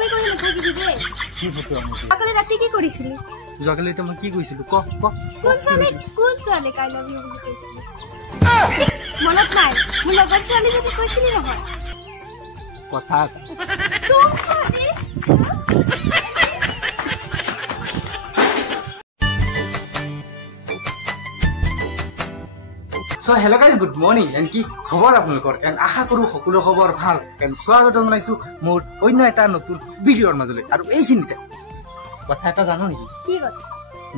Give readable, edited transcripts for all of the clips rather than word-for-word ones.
ফটোমি কৰি নাথাকিবি দে কি ফটো আমি কালি ৰাতি কি কৰিছিলি জগালি তো মই কি কৈছিলো ক কোন ছোৱালী কাই লাভ ইউ বুলি কৈছিলি মনত নাই মোৰ লগৰ ছোৱালী যদি কৈছিলি নহয় কথা So hello guys, good morning and কি খবৰ আপোনালোকৰ and আশা কৰো সকলো খবৰ ভাল and স্বাগত জনাইছো মোৰ অন্য এটা নতুন ভিডিঅ'ৰ মাজলৈ আৰু এইখিনিতে কথা এটা জানো নেকি কি কথা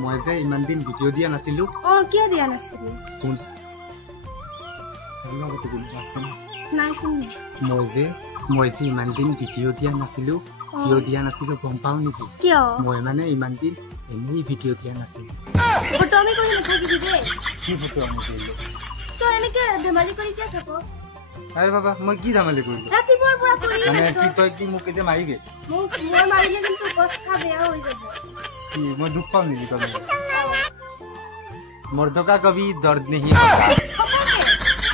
মই যে ইমান দিন ভিডিঅ' দিয়া নাছিলো কিয় দিয়া নাছিলি কোন নাই কোন মই যে ইমান দিন ভিডিঅ' দিয়া নাছিলো কিয় দিয়া নাছিলো গম পাও নেকি কিয় মই মানে ইমান দিন এনেই ভিডিঅ' দিয়া নাছিলো ফটোমি কৰি নাথাকিবি দে কি ফটো আমি কৰিলো তো এনেকে ধেমালি কৰি কিয় থাক আৰে বাবা মই কি ধেমালি কৰিলো ৰাতিপুৱাৰ পৰা কৰি মানে আছো কি তই কি মোক কেতিয়া মাৰিবি মই মাৰিলে কিন্তু অৱস্থা বেয়া হৈ যাব কি মই দুখ পাম নেকি তই मर्दों का कभी दर्द नहीं होता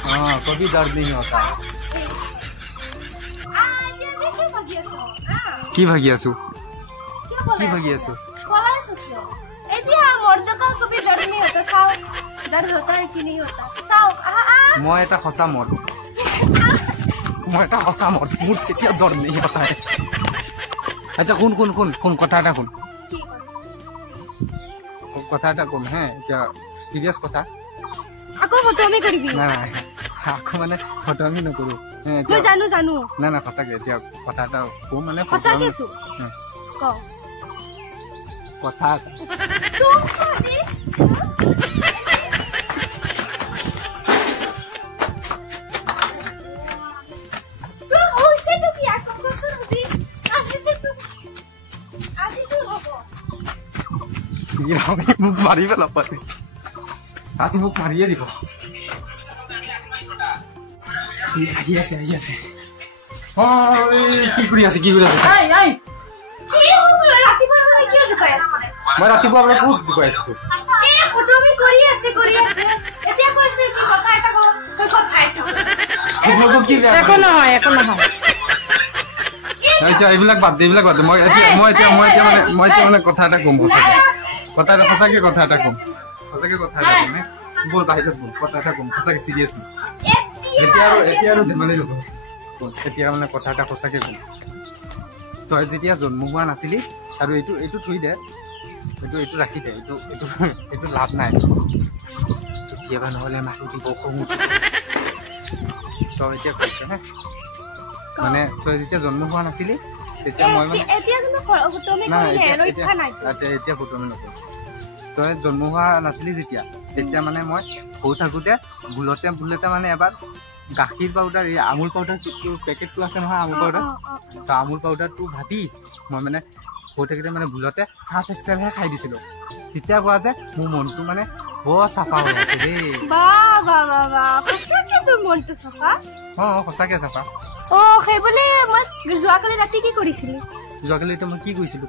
हाँ कभी दर्द नहीं होता की भागी आसू की भागी आसू एतिया मर्दों का कभी दर्द नहीं होता साओ दर्द होता है कि नहीं होता साओ मैं এটা খসা মর্দ मैं এটা খসা মর্দ মুর কেতিয়া দর্দ नहीं होता है अच्छा কোন কথাটা কোন কথাটা কোন হ্যাঁ এটা সিরিয়াস কথা আকো ফটোমি কৰিবি না আকো মানে ফটোমি নকৰো মই জানো না না সঁচাকে এতিয়া কথাটা কো মানে সঁচাকে তো ক কথা মোক মাৰি পেলাব আজি মোক মাৰিয়ে দিব আহি আছে কি কৰি আছে মই ৰাতিপুৱা পৰা বহুত জোকাই আছো একো নহয় এইবিলাক বাদ দে মই এতিয়া মানে কথা এটা কম সঁচাকে কথা এটা কম বল বাহিৰত বল কথা এটা কম সঁচাকে চিৰিয়াছলি এতিয়া আৰু ধেমালি নকৰো এতিয়া মানে কথা এটা সঁচাকে কম তই যেতিয়া জন্ম হোৱা নাছিলি আৰু এইটো থৈ দে এইটো ৰাখি দে এইটো লাভ নাই কেতিয়াবা নহ'লে মাৰি দিব খং তই এতিয়া কৈছ হে মানে তই যেতিয়া জন্ম হোৱা নাছিলি তেতিয়া মই এতিয়া ফটোমি নকৰো তই জন্ম হোৱা নাছিলি যেতিয়া তেতিয়া মানে মই সৰু থাকোঁতে ভুলতে মানে এবাৰ গাখীৰ পাউডাৰ এই আমুল পাউডাৰ পেকেটটো আছে নহয় আমুল পাউডাৰটো ভাবি মই মানে সৰু থাকোঁতে মানে ভুলতে চাহ এক্সেলহে খাই দিছিলোঁ তেতিয়া কোৱা যে মোৰ মনটো মানে বৰ চাফা হৈ আছে দেই সঁচাকে চাফা সেইবুলি মই যোৱাকালি ৰাতি কি কৰিছিলি যোৱাকালি তো মই কি কৈছিলো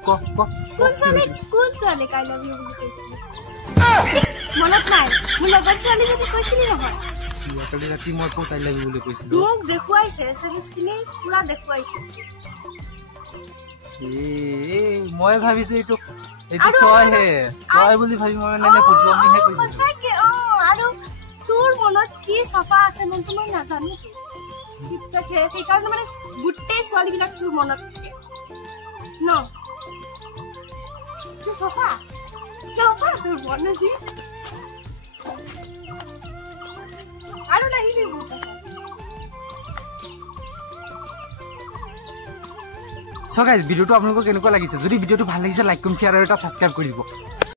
কোন ছোৱালী কাই লাভ ইউ বুলি কৈছিলি মনত নাই মোৰ লগৰ ছোৱালী যদি কৈছিলি নহয় যোৱাকালি ৰাতি মই ক'ত আই লাভ ইউ বুলি কৈছিলো মোক দেখুৱাইছে এছএমএছখিনি পুৰা দেখুৱাইছে মই ভাবিছো এইটো তই বুলি ভাবি মই মানে ফটো আমিহে কৈছিলো আৰু তোৰ মনত কি চাফা আছে মনটো মই নাজানো সেইকাৰণে মানে গোটেই ছোৱালীবিলাক তোৰ মনত থাকে ন চাফা তোৰ মন আছে আৰু নাহিবি So guys, ভিডিওটো আপোনালোকক কেনেকুৱা লাগিছে যদি ভিডিওটো ভাল লাগিছে লাইক কৰিম শ্বেয়াৰ আৰু এটা সাবস্ক্ৰাইব কৰি দিব